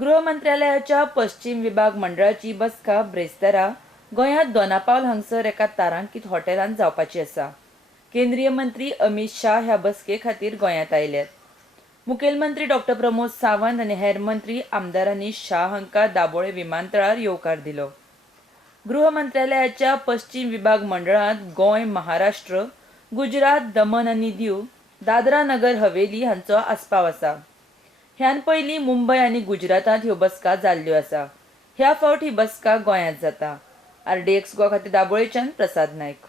गृह मंत्रालयाच्या पश्चिम विभाग मंडळाची बसका ब्रेस्तारा गोंयांत दोनापावल हांगसर एका तारांकीत हॉटेलांत जावपाची आसा। केंद्रीय मंत्री अमित शाह ह्या बसके खातीर गोंयांत आयल्यात। मुखेलमंत्री डॉ प्रमोद सावंत आनी हेर मंत्री आमदारांनी शाह हांकां दाबोळे विमानतळार येवकार दिलो। गृह मंत्रालयाच्या पश्चिम विभाग मंडळांत गोंय, महाराष्ट्र, गुजरात, दमन आनी दीव, दादरा नगर हवेली हांचो आस्पाव आसा। ह्यान पयलीं मुंबय आनी गुजरातांत ह्यो बसका जाल्ल्यो आसा। ह्या फावट ही बसका गोंयांत जाता। RDX गोवा खातीर दाबोळेच्यान प्रसाद नायक।